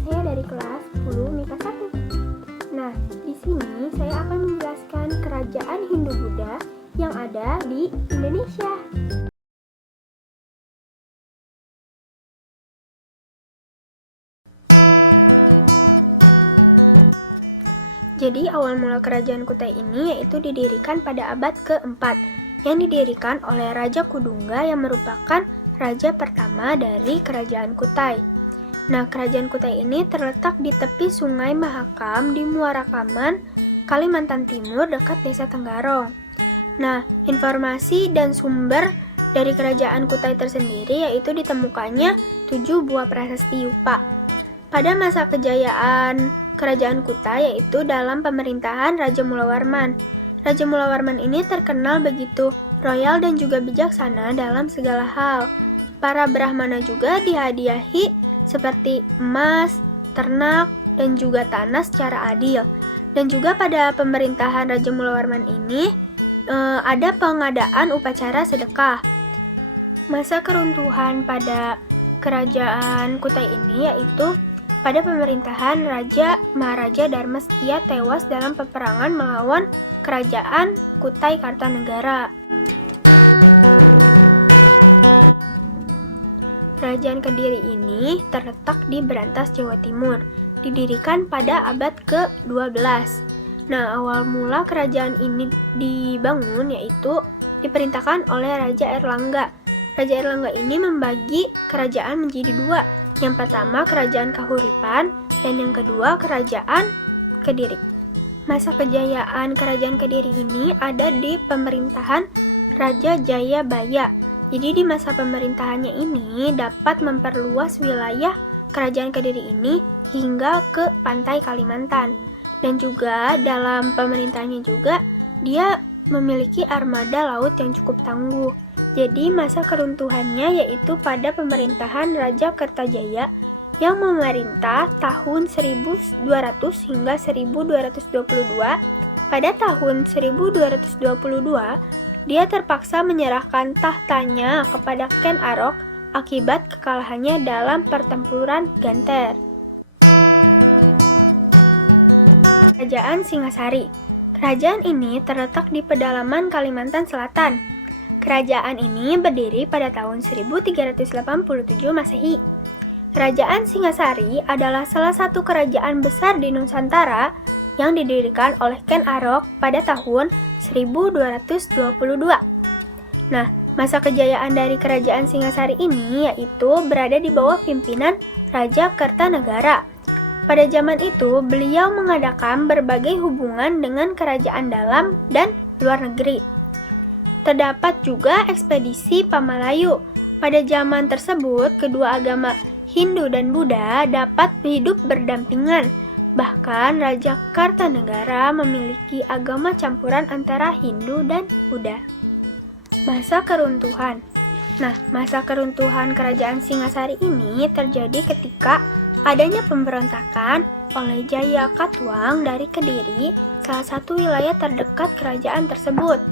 saya dari kelas 10 MIPA 1. Nah, di sini saya akan menjelaskan kerajaan Hindu-Buddha yang ada di Indonesia. Jadi awal mula kerajaan Kutai ini yaitu didirikan pada abad keempat yang didirikan oleh Raja Kudungga yang merupakan raja pertama dari kerajaan Kutai. Nah, kerajaan Kutai ini terletak di tepi Sungai Mahakam di Muara Kaman, Kalimantan Timur dekat Desa Tenggarong. Nah, informasi dan sumber dari kerajaan Kutai tersendiri yaitu ditemukannya 7 buah prasasti Yupa. Pada masa kejayaan kerajaan Kutai yaitu dalam pemerintahan Raja Mulawarman. Raja Mulawarman ini terkenal begitu royal dan juga bijaksana dalam segala hal. Para Brahmana juga dihadiahi seperti emas, ternak, dan juga tanah secara adil. Dan juga pada pemerintahan Raja Mulawarman ini ada pengadaan upacara sedekah. Masa keruntuhan pada kerajaan Kutai ini yaitu pada pemerintahan Raja Maharaja Dharmastia tewas dalam peperangan melawan kerajaan Kutai Kartanegara. Kerajaan Kediri ini terletak di Berantas, Jawa Timur, didirikan pada abad ke-12. Nah, awal mula kerajaan ini dibangun yaitu diperintahkan oleh Raja Erlangga. Raja Erlangga ini membagi kerajaan menjadi dua. Yang pertama Kerajaan Kahuripan dan yang kedua Kerajaan Kediri. Masa kejayaan Kerajaan Kediri ini ada di pemerintahan Raja Jayabaya. Jadi di masa pemerintahannya ini dapat memperluas wilayah Kerajaan Kediri ini hingga ke pantai Kalimantan. Dan juga dalam pemerintahannya juga dia memiliki armada laut yang cukup tangguh. Jadi masa keruntuhannya yaitu pada pemerintahan Raja Kertajaya yang memerintah tahun 1200 hingga 1222. Pada tahun 1222, dia terpaksa menyerahkan tahtanya kepada Ken Arok akibat kekalahannya dalam pertempuran Ganter. Kerajaan Singasari. Kerajaan ini terletak di pedalaman Kalimantan Selatan. Kerajaan ini berdiri pada tahun 1387 Masehi. Kerajaan Singasari adalah salah satu kerajaan besar di Nusantara yang didirikan oleh Ken Arok pada tahun 1222. Nah, masa kejayaan dari kerajaan Singasari ini yaitu berada di bawah pimpinan Raja Kertanegara. Pada zaman itu, beliau mengadakan berbagai hubungan dengan kerajaan dalam dan luar negeri. Terdapat juga ekspedisi Pamalayu. Pada zaman tersebut, kedua agama Hindu dan Buddha dapat hidup berdampingan. Bahkan Raja Kartanegara memiliki agama campuran antara Hindu dan Buddha. Masa keruntuhan. Nah, masa keruntuhan kerajaan Singasari ini terjadi ketika adanya pemberontakan oleh Jaya Katuang dari Kediri, salah satu wilayah terdekat kerajaan tersebut.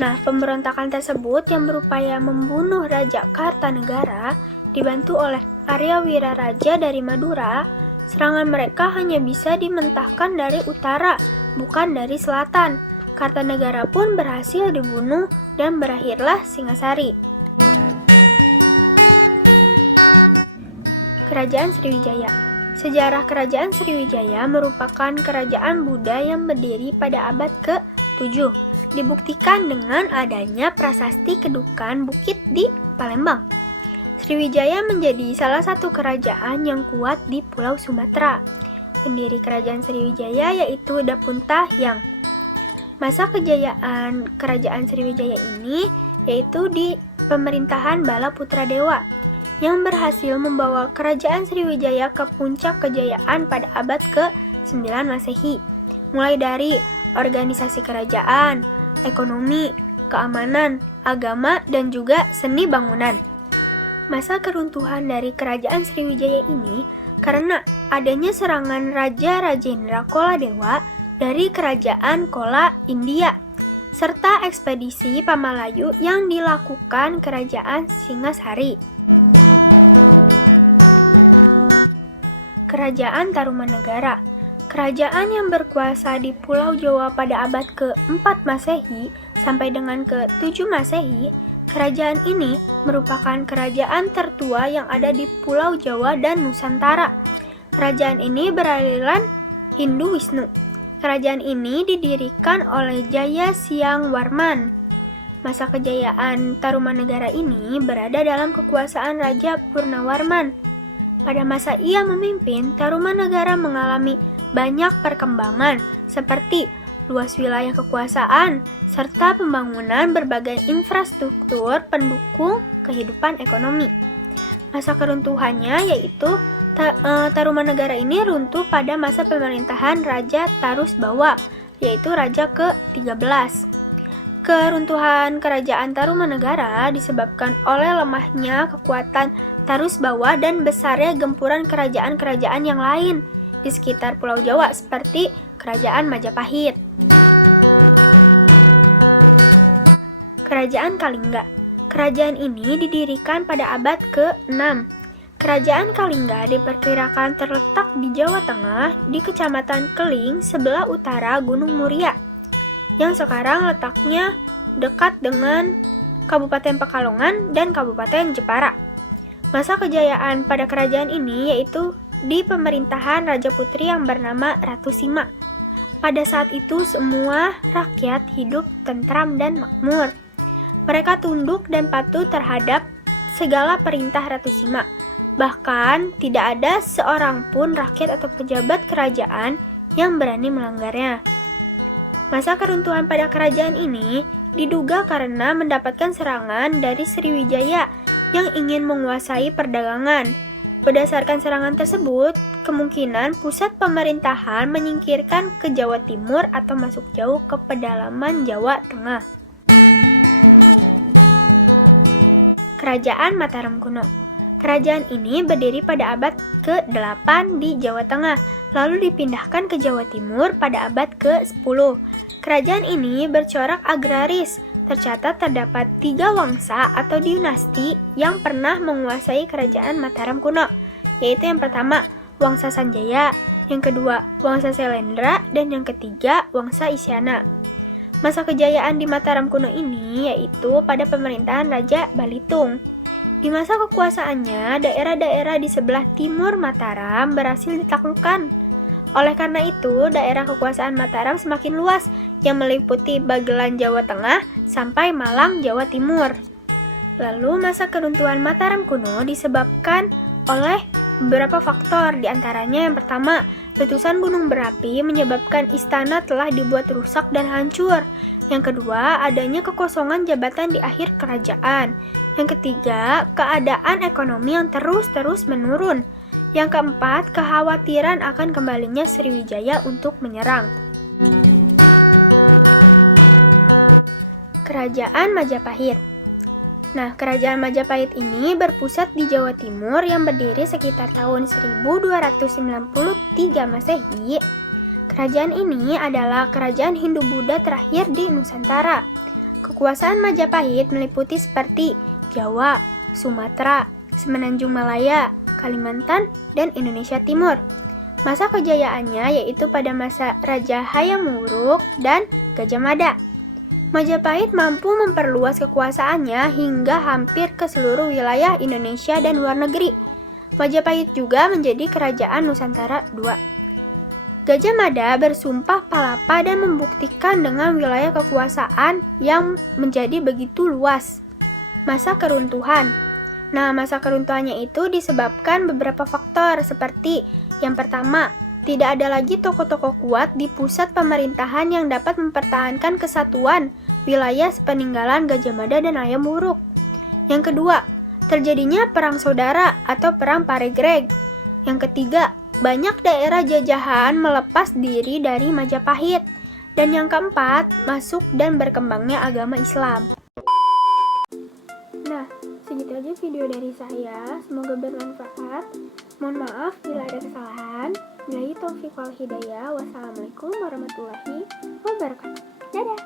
Nah, pemberontakan tersebut yang berupaya membunuh Raja Kartanegara dibantu oleh Arya Wiraraja dari Madura. Serangan mereka hanya bisa dimentahkan dari utara, bukan dari selatan. Kartanegara pun berhasil dibunuh dan berakhirlah Singasari. Kerajaan Sriwijaya. Sejarah Kerajaan Sriwijaya merupakan kerajaan Buddha yang berdiri pada abad ke-7. Dibuktikan dengan adanya prasasti kedukan bukit di Palembang. Sriwijaya menjadi salah satu kerajaan yang kuat di Pulau Sumatera. Pendiri kerajaan Sriwijaya yaitu Dapuntahyang. Masa kejayaan kerajaan Sriwijaya ini yaitu di pemerintahan Bala Putra Dewa yang berhasil membawa kerajaan Sriwijaya ke puncak kejayaan pada abad ke-9 Masehi. Mulai dari organisasi kerajaan, ekonomi, keamanan, agama, dan juga seni bangunan. Masa keruntuhan dari kerajaan Sriwijaya ini karena adanya serangan Raja Rajendra Koladewa dari kerajaan Kola, India, serta ekspedisi Pamalayu yang dilakukan kerajaan Singasari. Kerajaan Tarumanegara. Kerajaan yang berkuasa di Pulau Jawa pada abad ke-4 Masehi sampai dengan ke-7 Masehi, kerajaan ini merupakan kerajaan tertua yang ada di Pulau Jawa dan Nusantara. Kerajaan ini beraliran Hindu Wisnu. Kerajaan ini didirikan oleh Jaya Siang Warman. Masa kejayaan Tarumanegara ini berada dalam kekuasaan Raja Purnawarman. Pada masa ia memimpin, Tarumanegara mengalami banyak perkembangan seperti luas wilayah kekuasaan serta pembangunan berbagai infrastruktur pendukung kehidupan ekonomi. Masa keruntuhannya yaitu Tarumanegara ini runtuh pada masa pemerintahan Raja Tarusbawa, yaitu Raja ke-13. Keruntuhan kerajaan Tarumanegara disebabkan oleh lemahnya kekuatan Tarusbawa dan besarnya gempuran kerajaan-kerajaan yang lain di sekitar Pulau Jawa seperti Kerajaan Majapahit. Kerajaan Kalingga. Kerajaan ini didirikan pada abad ke-6. Kerajaan Kalingga diperkirakan terletak di Jawa Tengah di Kecamatan Keling sebelah utara Gunung Muria, yang sekarang letaknya dekat dengan Kabupaten Pekalongan dan Kabupaten Jepara. Masa kejayaan pada kerajaan ini yaitu di pemerintahan Raja Putri yang bernama Ratu Sima. Pada saat itu semua rakyat hidup tentram dan makmur. Mereka tunduk dan patuh terhadap segala perintah Ratu Sima. Bahkan tidak ada seorang pun rakyat atau pejabat kerajaan yang berani melanggarnya. Masa keruntuhan pada kerajaan ini diduga karena mendapatkan serangan dari Sriwijaya yang ingin menguasai perdagangan. Berdasarkan serangan tersebut, kemungkinan pusat pemerintahan menyingkirkan ke Jawa Timur atau masuk jauh ke pedalaman Jawa Tengah. Kerajaan Mataram kuno. Kerajaan ini berdiri pada abad ke-8 di Jawa Tengah, lalu dipindahkan ke Jawa Timur pada abad ke-10. Kerajaan ini bercorak agraris. Tercatat terdapat 3 wangsa atau dinasti yang pernah menguasai kerajaan Mataram kuno, yaitu yang pertama Wangsa Sanjaya, yang kedua Wangsa Selendra, dan yang ketiga Wangsa Isyana. Masa kejayaan di Mataram kuno ini yaitu pada pemerintahan Raja Balitung. Di masa kekuasaannya, daerah-daerah di sebelah timur Mataram berhasil ditaklukkan. Oleh karena itu, daerah kekuasaan Mataram semakin luas yang meliputi Bagelan Jawa Tengah sampai Malang Jawa Timur. Lalu masa keruntuhan Mataram kuno disebabkan oleh beberapa faktor, diantaranya yang pertama, letusan gunung berapi menyebabkan istana telah dibuat rusak dan hancur. Yang kedua, adanya kekosongan jabatan di akhir kerajaan. Yang ketiga, keadaan ekonomi yang terus menurun. Yang keempat, kekhawatiran akan kembalinya Sriwijaya untuk menyerang. Kerajaan Majapahit. Nah, Kerajaan Majapahit ini berpusat di Jawa Timur yang berdiri sekitar tahun 1293 Masehi. Kerajaan ini adalah kerajaan Hindu-Buddha terakhir di Nusantara. Kekuasaan Majapahit meliputi seperti Jawa, Sumatera, Semenanjung Malaya, Kalimantan, dan Indonesia Timur. Masa kejayaannya yaitu pada masa Raja Hayam Wuruk dan Gajah Mada. Majapahit mampu memperluas kekuasaannya hingga hampir ke seluruh wilayah Indonesia dan luar negeri. Majapahit juga menjadi kerajaan Nusantara II. Gajah Mada bersumpah palapa dan membuktikan dengan wilayah kekuasaan yang menjadi begitu luas. Masa keruntuhan. Nah, masa keruntuhannya itu disebabkan beberapa faktor seperti yang pertama, tidak ada lagi tokoh-tokoh kuat di pusat pemerintahan yang dapat mempertahankan kesatuan wilayah sepeninggalan Gajah Mada dan Hayam Wuruk. Yang kedua, terjadinya perang saudara atau perang Paregreg. Yang ketiga, banyak daerah jajahan melepas diri dari Majapahit. Dan yang keempat, masuk dan berkembangnya agama Islam. Nah, segitu aja video dari saya. Semoga bermanfaat. Mohon maaf bila ada kesalahan. Billahi taufiq wal hidayah. Wassalamualaikum warahmatullahi wabarakatuh. Dadah.